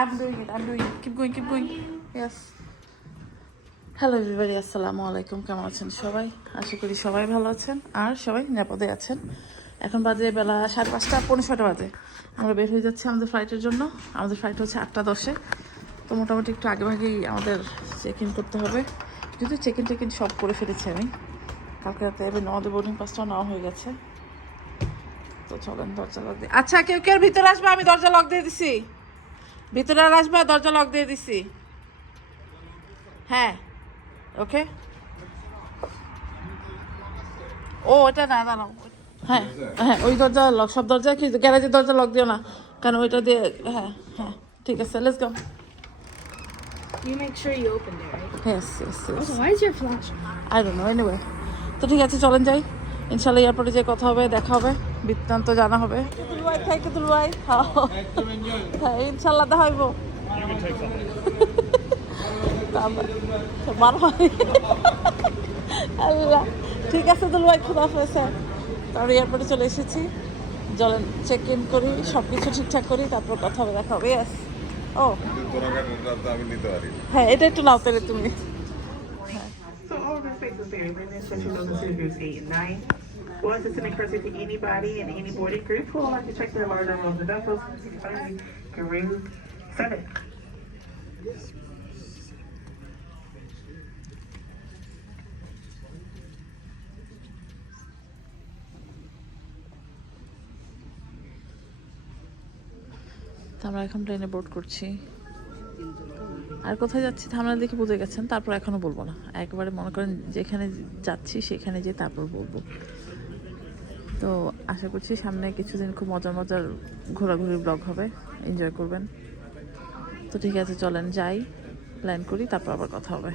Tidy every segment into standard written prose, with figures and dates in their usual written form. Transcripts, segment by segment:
I'm doing it. Keep going. Yes. Hello everybody, আসসালামু আলাইকুম। কেমন আছেন সবাই? আশা করি সবাই ভালো আছেন আর সবাই নিরাপদে আছেন। এখন বাজে বেলা 5:30, 6:45 বাজে। আমরা বের হয়ে যাচ্ছি আমাদের ফ্লাইটের জন্য। আমাদের ফ্লাইট হচ্ছে 8:10-এ। তো মোটামুটি একটু আগেভাগেই আমাদের চেক ইন করতে হবে। যদি চেক ইন সব করে ফেলেছি আমি কালকে রাতে। এবার আমাদের বোর্ডিং পাসটাও নেওয়া হয়ে গেছে। তো চলেন দরজা লক দিয়ে। আচ্ছা, কেউ ভিতরে আসবে? আমি দরজা লক দিয়ে দিছি। ভিতরে আর আসবে, দরজা লক দিয়ে দিছি। হ্যাঁ, ওকে। ও ওটা না, দাঁড়াও। হ্যাঁ, ওই দরজা লক। সব দরজা কি গ্যারেজের দরজা লক দিও না, কারণ ওইটা দিয়ে। হ্যাঁ, ঠিক আছে, let's go. You make sure you open it, right? Yes. Also, why is your flash on? I don't know, anyway. তো ঠিক আছে, চলেন যাই। ইনশাল্লাহ এয়ারপোর্টে যে কথা হবে, দেখা হবে, বৃত্তান্ত জানা হবে। হ্যাঁ, ইনশাল্লাহ দেখা হইব। আল্লাহ, ঠিক আছে দুলুভাই, খুদা হাফেজ। তারপর এয়ারপোর্টে চলে এসেছি। চলেন চেক ইন করি, সব কিছু ঠিকঠাক করি, তারপর কথা হবে, দেখা হবে। ইয়েস। ও হ্যাঁ, এটা একটু নাও পেলে তুমি। So all of the spaces there, linen, especially those in groups 8 and 9. We'll want to send a courtesy to anybody in any boarding group who would like to check their larger rolls and vessels. Guru 7. তো আমরা এখন প্লেনে board করছি। আর কোথায় যাচ্ছি thumbnail দেখে বুঝে গেছেন। তারপর এখনো বলবো না, একবারে মনে করেন যেখানে যাচ্ছি সেখানে যেয়ে তারপর বলবো। তো আশা করছি সামনে কিছুদিন খুব মজার ঘোরাঘুরি ব্লগ হবে, এনজয় করবেন। তো ঠিক আছে, চলেন যাই, প্ল্যান করি, তারপর আবার কথা হবে।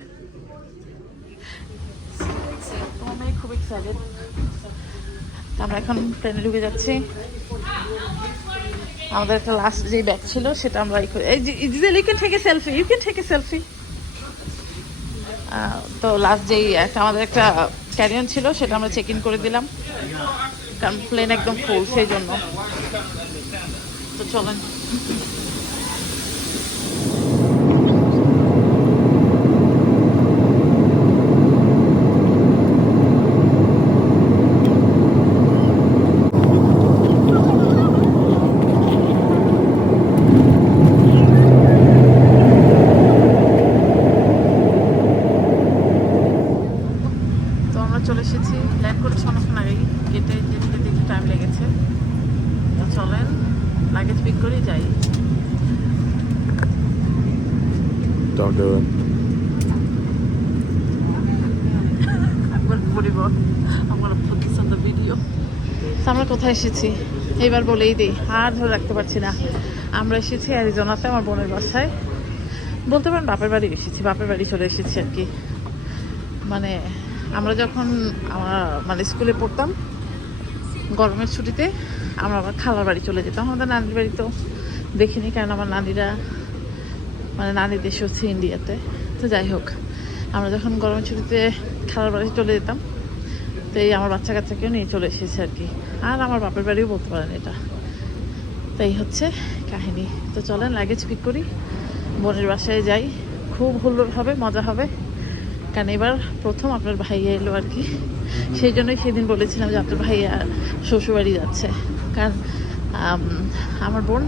তোমার মেয়ে খুব এক্সাইটেড। আমরা এখন প্লেনে ঢুকে যাচ্ছি। আমাদের একটা লাস্ট যে ব্যাগ ছিল সেটা আমরা you can take a selfie. তো লাস্ট যেই আমাদের একটা ক্যারিয়ন ছিল সেটা আমরা চেক ইন করে দিলাম, কারণ প্লেন একদম ফুল, সেই জন্য। তো চলেন। চলে এসেছি, ল্যান্ড করেছি অনেকক্ষণ আগেই। গেটে যেতে একটু টাইম লেগেছে। তো চলেন লাগেজ পিক করে যাই। আমরা কোথায় এসেছি এইবার বলেই দিই, আর ধরে রাখতে পারছি না। আমরা এসেছি অ্যারিজোনাতে, আমার বোনের বাসায়। বলতে পারেন বাপের বাড়ি এসেছি, বাপের বাড়ি চলে এসেছি আর কি। মানে আমরা যখন মানে স্কুলে পড়তাম, গরমের ছুটিতে আমরা আবার খালার বাড়ি চলে যেতাম। আমাদের নানির বাড়ি তো দেখিনি, কারণ আমার নানিরা নানির দেশে হচ্ছে ইন্ডিয়াতে। তো যাই হোক, আমরা যখন গরমের ছুটিতে খালার বাড়ি চলে যেতাম, তো এই আমার বাচ্চা কাচ্চাকেও নিয়ে চলে এসেছে আর কি। আর আমার বাপের বাড়িও বলতে পারেন এটা। তো এই হচ্ছে কাহিনী। তো চলেন লাগেজ পিক করি, বোনের বাসায় যাই। খুব হুল্লোড় হবে, মজা হবে, কারণ এবার প্রথম আপনার ভাইয়া এলো আর কি। সেই জন্যই সেদিন বলেছিলাম যে আপনার ভাইয়া শ্বশুরবাড়ি যাচ্ছে। কারণ আমার বোন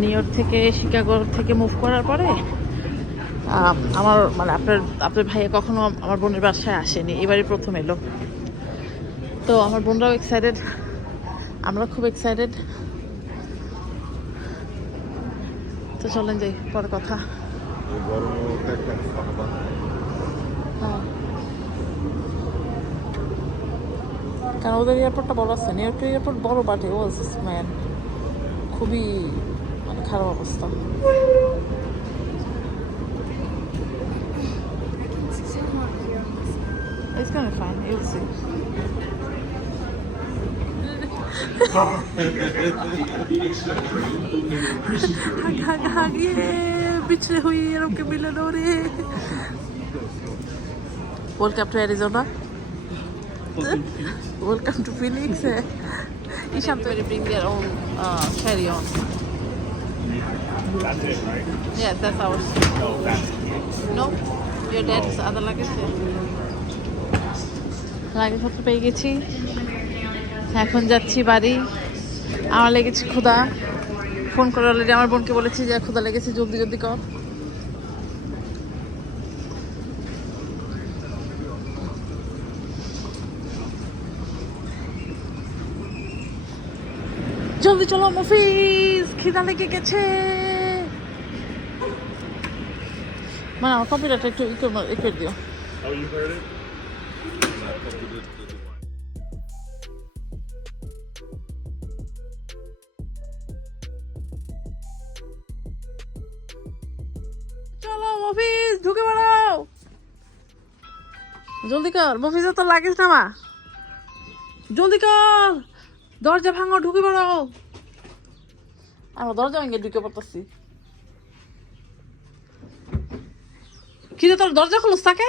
নিউ ইয়র্ক থেকে, শিকাগো থেকে মুভ করার পরে আমার আপনার ভাইয়া কখনো আমার বোনের বাসায় আসেনি, এবারই প্রথম এলো। তো আমার বোনরাও এক্সাইটেড, আমরা খুব এক্সাইটেড। তো চলেন যাই, পরে কথা। কারণ ওদের এয়ারপোর্টটা বড় আছে, নিউ ইয়র্কের এয়ারপোর্ট বড়, বাট ওয়াজ ম্যান খুবই খারাপ অবস্থা। It's gonna be fine, you'll see. hag, पिछले हुई के मिलन हो रहे। Welcome to Arizona. Welcome to Phoenix. Isham to bring their own carry-on. That's it, right? Yes, that's ours. No, that's No, your dad's other luggage. লাগেজপত্র পেয়ে গেছি, এখন যাচ্ছি বাড়ি। আমার লেগেছে ক্ষুধা, ফোন করে অলরেডি আমার বোনকে বলেছি যে ক্ষুধা লেগেছে, জলদি জলদি কর। জলদি চলো মফিজ, খিদা লেগে গেছে। মানে আমার কম্পিউটারটা একটু ই করে দিও। Oh, you heard it? চলো মফিজ, ঢুকে বেড়াও, জলদি কর মফিজের তো লাগেজ নামা, জলদি কর, দরজা ভাঙো, ঢুকে বেড়াও। আমরা দরজা ভেঙে ঢুকে পড়তেছি। কি রে, তোর দরজা খুলস তাকে?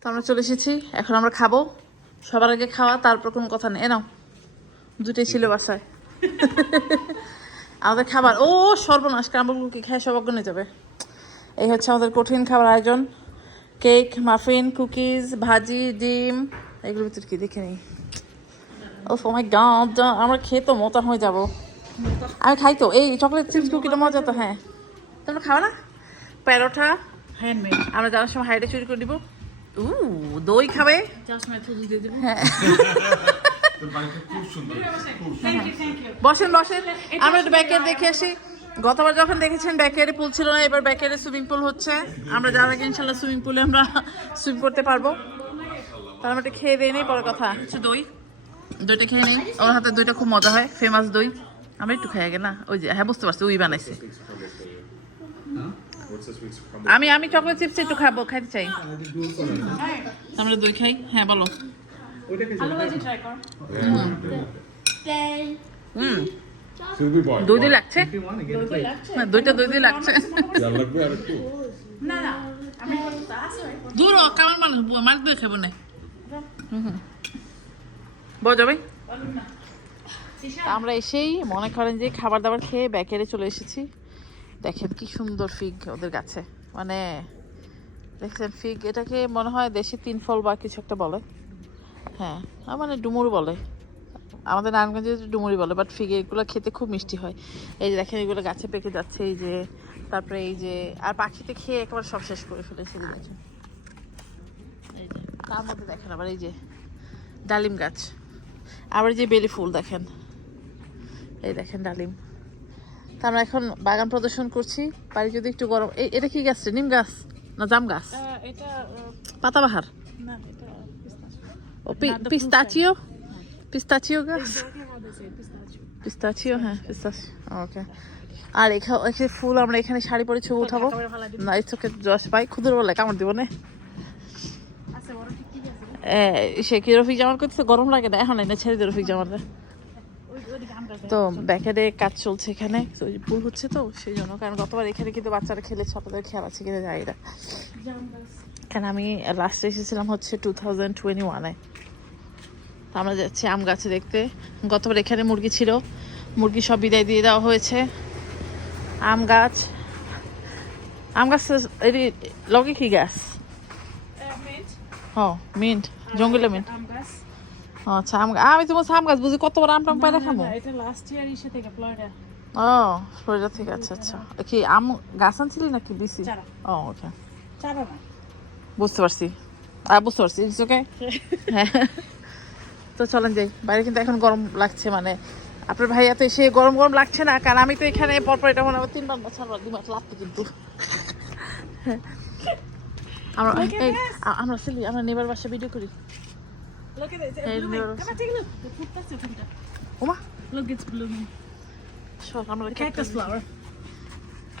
তো আমরা চলে এসেছি, এখন আমরা খাবো। সবার আগে খাওয়া, তারপর কোনো কথা নেই। নাও, দুটোই ছিল বাসায় আমাদের খাবার। ও সর্বনাশ, ক্রাম্বল কুকি খায় সব অজ্ঞান হয়ে যাবে। এই হচ্ছে আমাদের কঠিন খাবার আয়োজন, কেক, মাফিন, কুকিজ, ভাজি, ডিম। এগুলোর ভিতর কি দেখে নিই। ও মাই গড, আমরা খেয়ে তো মোটা হয়ে যাবো। আমি খাই তো, এই চকলেট চিপস কুকিটা মজা তো। হ্যাঁ, তোমরা খাও না? প্যারোঠা হ্যান্ডমেড, আমরা যাওয়ার সময় হাইডে চুরি করে দিব। দই খাবে? হ্যাঁ, বসেন বসেন, আমরা একটু ব্যাকের দেখে আসি। গতবার যখন দেখেছেন ব্যাকেয়ারে পুল ছিল না, এবার ব্যাকেয়ারে সুইমিং পুল হচ্ছে। আমরা যাওয়ার আগে ইনশাল্লাহ সুইমিং পুলে আমরা সুইম করতে পারবো। তার আমরা একটা খেয়ে দিয়ে নেই, পরে কথা হচ্ছে। দইটা খেয়ে নেই, ওর হাতে দইটা খুব মজা হয়, ফেমাস দই। আমরা একটু খাই আগে না, ওই যে, হ্যাঁ বুঝতে পারছি, ওই বানাইছে। আমি চকলেট চিপস একটু খাইতে চাই। আমরা দই খাই। হ্যাঁ বলো। দই লাগছে, দইটা লাগছে। দূর কেমন মানুষ মাছ দিয়ে খাবো না। বলো ভাই, আমরা এসেই মনে করেন যে খাবার দাবার খেয়ে ব্যাকেরে চলে এসেছি। দেখেন কি সুন্দর ফিগ ওদের গাছে, মানে দেখছেন ফিগ, এটাকে মনে হয় দেশি 3 ফল বা কিছু একটা বলে। হ্যাঁ, মানে ডুমুর বলে, আমাদের নারায়ণগঞ্জে ডুমুরি বলে, বাট ফিগ এগুলো খেতে খুব মিষ্টি হয়। এই যে দেখেন এগুলো গাছে পেকে যাচ্ছে, এই যে, তারপরে এই যে, আর পাখিতে খেয়ে একেবারে সব শেষ করে ফেলেছে। দেখেন এই যে, তার মধ্যে দেখেন আবার এই যে ডালিম গাছ, আবার যে বেলি ফুল দেখেন, এই দেখেন ডালিম। তা আমরা এখন বাগান প্রদর্শন করছি। বাড়ি যদি একটু গরম। এটা কি গাছ রে, নিম গাছ না জাম গাছ? এটা পাতাবাহার না, এটা ও পিস্তাচিও, পিস্তাচিও গাছ, পিস্তাচিও। হ্যাঁ পিস্তাচিও, ওকে। আর এখানে ফুল, আমরা এখানে শাড়ি পরে ছবি উঠাবো না, এই চোখে জশ পাই, খুদুর বলে কামড় দিব না। সে কি রফিক জামার করতেছে, গরম লাগে না এখন, না ছেড়ে দিয়ে রফিক জামাটা। তো ব্যাকেডে কাজ চলছে এখানে, পুল হচ্ছে তো সেই জন্য। কারণ গতবার এখানে কিন্তু বাচ্চারা খেলেছে, আপনাদের খেয়াল আছে কিনা জানি না। কারণ আমি লাস্টে এসেছিলাম হচ্ছে 2021-এ। আমরা যাচ্ছি আম গাছে দেখতে। গতবার এখানে মুরগি ছিল, মুরগি সব বিদায় দিয়ে দেওয়া হয়েছে। আম গাছ এর লগে কি গাছ? ও মিন্ট, জঙ্গলে মিন্ট। আচ্ছা, আমি তোমার আম গাছ বুঝি কত বড় আম টাম পায়রা খাবো। এটা লাস্ট ইয়ার ইসে থেকে ফ্লোরিডা। ও ফ্লোরিডা থেকে, আচ্ছা আচ্ছা। কি আম গাছ আনছিলি নাকি বিসি? ও ওকে, চারা না, বুঝতে পারছি, বুঝতে পারছি, ইটস ওকে। হ্যাঁ, তো চলেন যাই। বাইরে কিন্তু এখন গরম লাগছে, মানে আপনার ভাইয়া তো এসে গরম গরম লাগছে না, কারণ আমি তো এখানে পরপর এটা মনে হয় 3 বার 4 বার 2 মাস লাগতো কিন্তু। আমরা নেবার বাসা ভিডিও করি। Look at it. It's Hey, blooming. no. Come on, take a look. That's it. ওমা Look, it's blooming. চল আমরা The cactus flower.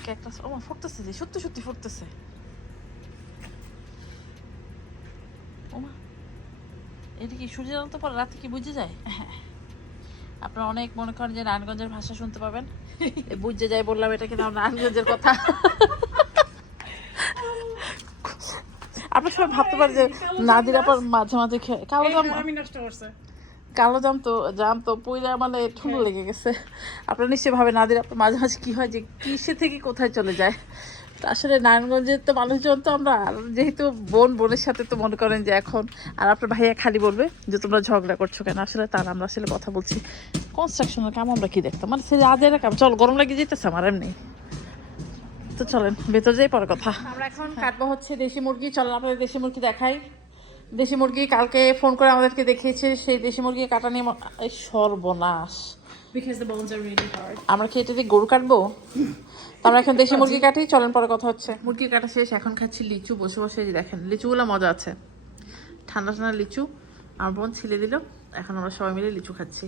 ক্যাকটাস, ওমা ফুটতেছে, যে সত্যি সত্যি ফুটতেছে। ওমা এটা কি সূর্যের আলো তো পরে রাতে কি বুঝে যায়? আপনারা অনেক মনে করেন যে নারায়ণগঞ্জের ভাষা শুনতে পাবেন, বুঝতে যাই বললাম এটা কিন্তু নারায়ণগঞ্জের কথা। আপনার সবাই ভাবতে পারে যে নাদির আপার মাঝে মাঝে কালো জাম তো পুইরা মানে ঠুলো লেগে গেছে। আপনারা নিশ্চয়ই ভাবে নাদির আপার মাঝে মাঝে কি হয় যে কিসে থেকে কোথায় চলে যায়। তো আসলে নারায়ণগঞ্জের তো মানুষজন তো আমরা, যেহেতু বোনের সাথে তো মনে করেন যে এখন, আর আপনার ভাইয়া খালি বলবে যে তোমরা ঝগড়া করছো কেন, আসলে তার আমরা আসলে কথা বলছি কনস্ট্রাকশনের কাম। আমরা কি দেখতাম মানে সে আজের কাম, চল গরম লাগিয়ে যেতেছে আমার এমনি। তো চলেন ভেতর যাই, পরে কথা। আমরা এখন কাটবো হচ্ছে দেশি মুরগি। চলেন আপনাদের দেশি মুরগি দেখাই। দেশি মুরগি কালকে ফোন করে আমাদেরকে দেখিয়েছে, সেই দেশি মুরগি কাটা নিয়ে এই সর্বনাশ। Because the bones are really hard. আমরা কি এটা দিয়ে গরু কাটবো? তো আমরা এখন দেশি মুরগি কাটি, চলেন পরে কথা হচ্ছে। মুরগি কাটা শেষ, এখন খাচ্ছি লিচু বসে বসে। এই যে দেখেন লিচুগুলো মজা আছে, ঠান্ডা ঠান্ডা লিচু আমার বোন ছিলে দিল, এখন আমরা সবাই মিলে লিচু খাচ্ছি।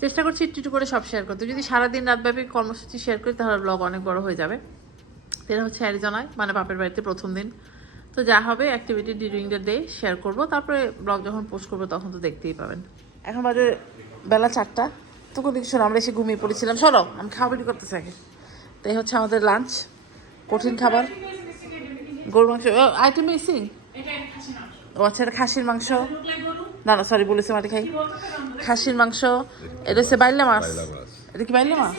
চেষ্টা করছি একটু একটু করে সব শেয়ার করতে। যদি সারাদিন রাতব্যাপী কর্মসূচি শেয়ার করি তাহলে ব্লগ অনেক বড় হয়ে যাবে। এটা হচ্ছে অ্যারিজোনায়, মানে বাপের বাড়িতে প্রথম দিন। তো যা হবে activity during the day share করবো, তারপরে ব্লগ যখন পোস্ট করবো তখন তো দেখতেই পাবেন। এখন বাজে বেলা 4টা, তো কোনো কিছু আমরা এসে ঘুমিয়ে পড়েছিলাম। সরো, আমি খাওয়া রেডি করতেছি আগে। তো এই হচ্ছে আমাদের লাঞ্চ, কঠিন খাবার, গরুর মাংস। আইটেম মিসিং, ও আচ্ছা এটা খাসির মাংস, না না সরি বলেছি মাটি খাই। খাসির মাংস, এটা হচ্ছে বাইলা মাছ। এটা কি বাইলা মাছ?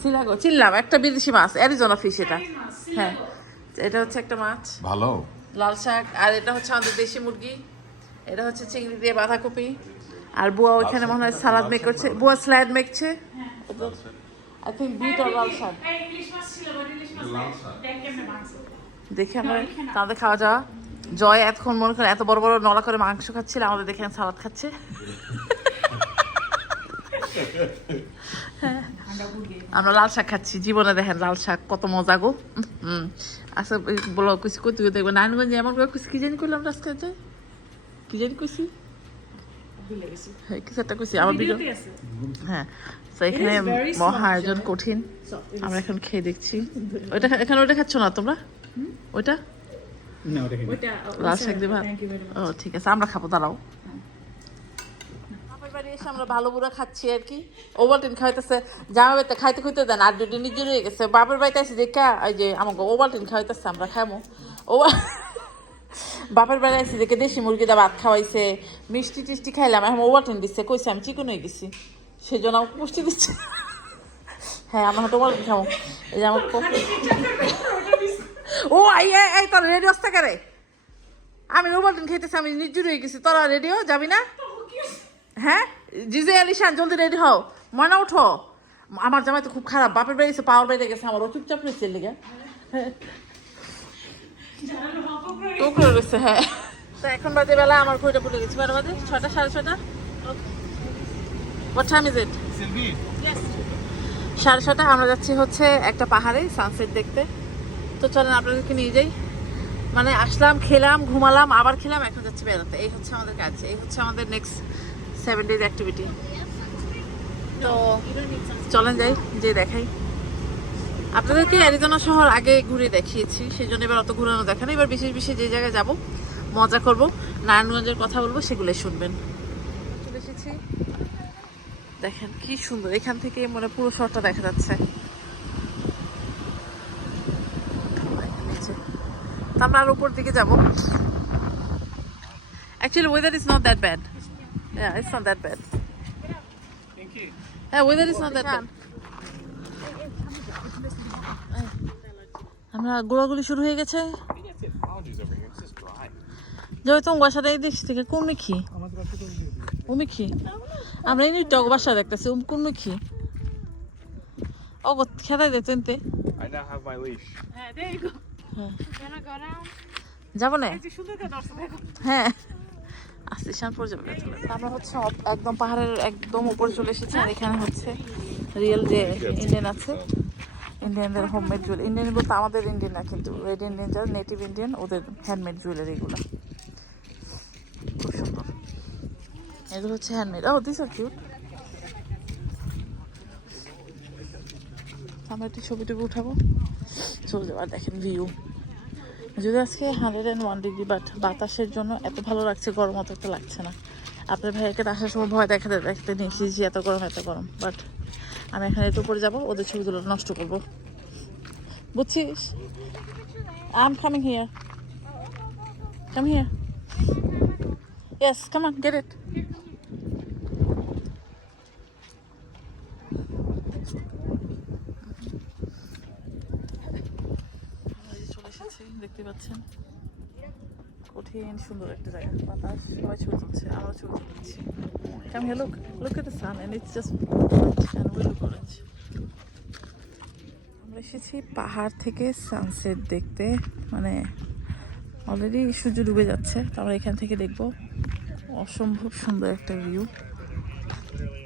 সিলাগো, চিনলাম, একটা বিদেশি মাছ, অ্যারিজোনা ফিশ এটা। হ্যাঁ, এটা হচ্ছে একটা মাছ, ভালো লাল শাক। আর এটা হচ্ছে আমাদের দেশি মুরগি, এটা হচ্ছে চিংড়ি দিয়ে বাঁধাকপি। আর বুয়া ওইখানে মনে হয় সালাদ মেক করছে, বুয়া স্লাইড মেকছে। আই থিঙ্ক বিট আর লাল শাক। দেখে আমরা তাদের খাওয়া যাওয়া। জয় এতক্ষণ মনে করেন এত বড় বড় নলা করে মাংস খাচ্ছিল, আমাদের দেখে সালাদ খাচ্ছে। আমরা লাল শাক খাচ্ছি, জীবনে দেখেন লাল শাক কত মজা গো। আচ্ছা বলো কুচি কই, তুই দেখবো নারায়ণগঞ্জে এমন করে কুচি কি জানি করলাম আজকে, কি জানি কুচি, হ্যাঁ কিছু একটা কুচি আমার ভিডিও। হ্যাঁ, তো এখানে মহা আয়োজন কঠিন। আমরা এখন খেয়ে দেখছি। ওইটা এখানে ওইটা খাচ্ছ না তোমরা? ওইটা লাল শাক দিয়ে ভাত? ও ঠিক আছে, আমরা খাবো, দাঁড়াও। বাপের বাড়ি এসে আমরা ভালো বুড়া খাচ্ছি আর কি। ওভালটিন খাইতেছে, জামা বাড়িতে খাইতে খুঁজতে দেন, আর দুটি নিজের হয়ে গেছে। বাপের বাড়িতে আসি দেখা ওই যে আমাকে ওভালটিন খাওয়াইতেছে, আমরা খাবো। বাপের বাড়ি আসি দেখে দেশি মুরগিটা ভাত খাওয়াইছে, মিষ্টি টিষ্টি খাইলাম, এখন ওভালটিন দিচ্ছে, কইছে আমি চিকন হয়ে গেছি, সেই জন্য আমাকে পুষ্টি দিচ্ছে। হ্যাঁ আমরা হয়তো ওভালটিন খাবো। এই যে আমাকে ও এই তোর রেডিও আসতে কারে, আমি ওভালটিন খাইতেছি, আমি নিজুর হয়ে গেছি, তোরা রেডিও যাবি না? হ্যাঁ জিজে আলিশান জলদি রেডি হও, ময়না উঠো। আমার জামাই তো খুব খারাপ, বাপের বাড়ি এসে পাওয়ার বাড়িতে গেছে, আমার ও চুপচাপ রয়েছে লেগে টুকরো রয়েছে। হ্যাঁ, তো এখন বাজে বেলা, আমার ঘড়িটা ভুলে গেছি, বারো বাজে 6টা 6:30। What time is it? 6:30। আমরা যাচ্ছি হচ্ছে একটা পাহাড়ে সানসেট দেখতে। তো চলেন আপনাদেরকে নিয়ে যাই। মানে আসলাম, খেলাম, ঘুমালাম, আবার খেলাম, এখন যাচ্ছি বেড়াতে। এই হচ্ছে আমাদের কাজ, এই হচ্ছে আমাদের নেক্সট 7 days অ্যাক্টিভিটি। তো চলেন যাই, যে দেখাই আপনাদেরকে। অ্যারিজোনা শহর আগে ঘুরে দেখিয়েছি, সেই জন্য এবার অত ঘুরানো দেখানো। এবার বিশেষ বিশেষ যে জায়গায় যাব, মজা করব, নারায়ণগঞ্জের কথা বলবো, সেগুলো শুনবেন। চলে এসেছি, দেখেন কি সুন্দর, এখান থেকে মানে পুরো শহরটা দেখা যাচ্ছে। তো আমরা আর উপর দিকে যাবো। Actually, weather is not that bad. Yeah, it's not that bad. Thank you. Yeah, weather is not that bad. আমরা গোড়াগুলি শুরু হয়ে গেছে। We got technologies over here. It's just dry. যাই তুমি বাসাটা এই দেশ থেকে কোন মিখি? উমিখি। আমরা এই নিউটক বাসা দেখতেছি, কোন মিখি? ও খেলাই দে তেনতে। I now have my leash. There you go. Gonna go down. যাবো না? সুন্দর করে দর্শন দেখো। হ্যাঁ, আসতে শানপুর যাবে। আমরা হচ্ছে একদম পাহাড়ের একদম উপরে চলে এসেছি। আর এখানে হচ্ছে রিয়েল যে ইন্ডিয়ান আছে, ইন্ডিয়ানদের হোমমেড জুয়েলারি। ইন্ডিয়ান বলতে আমাদের ইন্ডিয়ান না, কিন্তু রেড ইন্ডিয়ান যারা নেটিভ ইন্ডিয়ান, ওদের হ্যান্ডমেড জুয়েলারি এগুলো খুব সুন্দর। এগুলো হচ্ছে হ্যান্ডমেড। ও দিস আর কিউট। আমরা একটু ছবি টবি উঠাবো, চলে যাবো। আর দেখেন ভিউ, যদি আজকে 101 ডিগ্রি, বাট বাতাসের জন্য এত ভালো লাগছে, গরম অত একটা লাগছে না। আপনার ভাইয়াকে আসার সময় ভয় দেখাতে দেখতে নিয়ে এসেছি এত গরম, বাট আমি এখানে একটু উপরে যাবো, ওদের ছবিগুলো নষ্ট করবো, বুঝছিস? I'm coming here. Come here. Yes, come on, get it. চলে এসেছি, দেখতে পাচ্ছেন কঠিন সুন্দর একটা জায়গা, বাতাস, সবাই ছবি তুলছে, আমরা ছবি তুলছি। Come here, look at the sun and it's just orange and we look orange. আমরা এসেছি পাহাড় থেকে সানসেট দেখতে, মানে অলরেডি সূর্য ডুবে যাচ্ছে, তো আমরা এখান থেকে দেখবো অসম্ভব সুন্দর একটা ভিউ।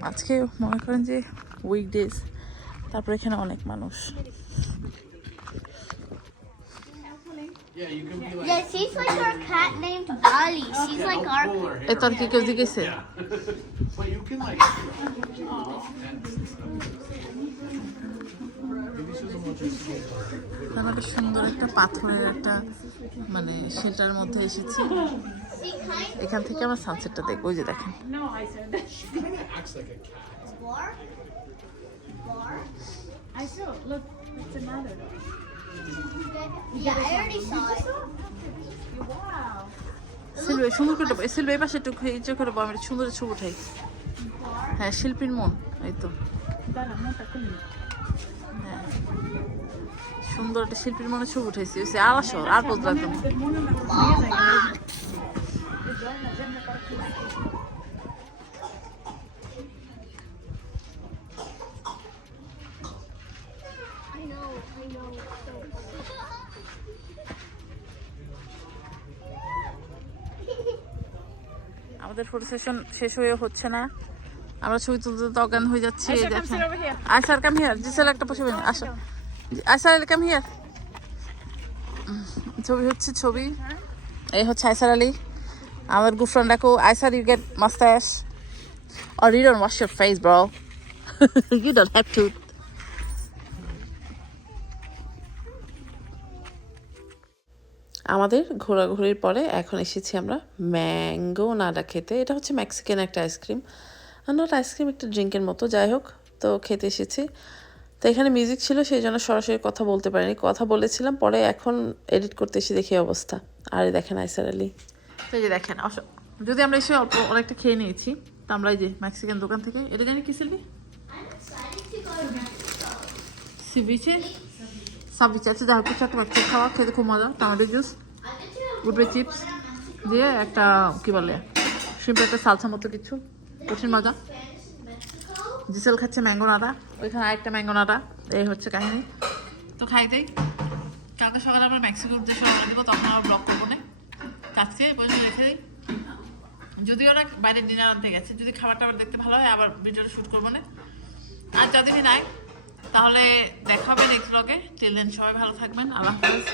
আজকে মনে করেন যে উইকডেজ, তারপর এখানে অনেক মানুষ। Yeah, she's like our cat named Ali. She's like our. এই তোর কি কেউ জিজ্ঞেসে? But you can like. আমরা বেশ সুন্দর একটা পাথরের একটা মানে শেল্টার মধ্যে এসেছি, She kind এখান থেকে আমরা সানসেটটা দেখবো। ওই যে দেখেন, Acts like a cat. bar. Bar. I saw. Look, it's another. Yeah, I already saw it. Wow. সিলভে সুন্দর করে দেবো, সিলভে এই পাশে একটু ইচ্ছে করে আমি একটা সুন্দর ছবি উঠাই। হ্যাঁ, শিল্পীর মন, এই তো হ্যাঁ, সুন্দর একটা শিল্পীর মনে ছবি উঠাইছি, ওই আলাসর আর বলতো একদম। I know. আমাদের ফটো সেশন শেষ হয়ে হচ্ছে না, আমরা ছবি তুলতে তো অজ্ঞান হয়ে যাচ্ছি। এই Come দেখেন, sit over here. আইসার কাম হিয়ার, জিসেল একটা বসে আসো, আইসার কাম হিয়ার। ছবি হচ্ছে ছবি, এই হচ্ছে আইসার আলী, আমার গুড ফ্রেন্ড। ডাকো আইসার, you get masters or you don't wash your face, bro. You don't have to. আমাদের ঘোরাঘুরির পরে এখন এসেছি আমরা ম্যাঙ্গো নাডা খেতে। এটা হচ্ছে মেক্সিকান একটা আইসক্রিম, নট আইসক্রিম, একটা ড্রিঙ্কের মতো, যাই হোক, তো খেতে এসেছি। তো এখানে মিউজিক ছিল, সেই জন্য সরাসরি কথা বলতে পারিনি, কথা বলেছিলাম পরে, এখন এডিট করতে এসে দেখি অবস্থা। আর দেখেন আইসার আলী, তো এই যে দেখেন, যদি আমরা এসে অল্প অনেকটা খেয়ে নিয়েছি, তো আমরা এই যে মেক্সিকান দোকান থেকে, এটা জানি কি সিলভি, সিভিচে সাবিচে আছে, যাই হোক কিছু একটা বাচ্চা খাওয়া, খেতে খুব মজা। টমেটো জুস, গুডবে চিপস দিয়ে একটা কি বলে সিম্পল একটা সালসা মতো কিছু, কঠিন মজা। জিসেল খাচ্ছে ম্যাঙ্গো নাড়া, ওইখানে আরেকটা ম্যাঙ্গো নাড়া, এই হচ্ছে কাহিনী। তো খাই দেই, কালকে সকালে আমরা মেক্সিকোর উদ্দেশ্যে রওনা দিব, তখন আমরা ব্লগ করবো না, আজকে পর্যন্ত রেখে দিই। যদি ওরা বাইরে ডিনার আনতে গেছে, যদি খাবার টাবার দেখতে ভালো হয় আবার ভিডিওটা শ্যুট করবো না, আর যদি নাই তাহলে দেখা হবে নেক্সট ব্লগে। টিল দেন সবাই ভালো থাকবেন, আল্লাহ হাফেজ।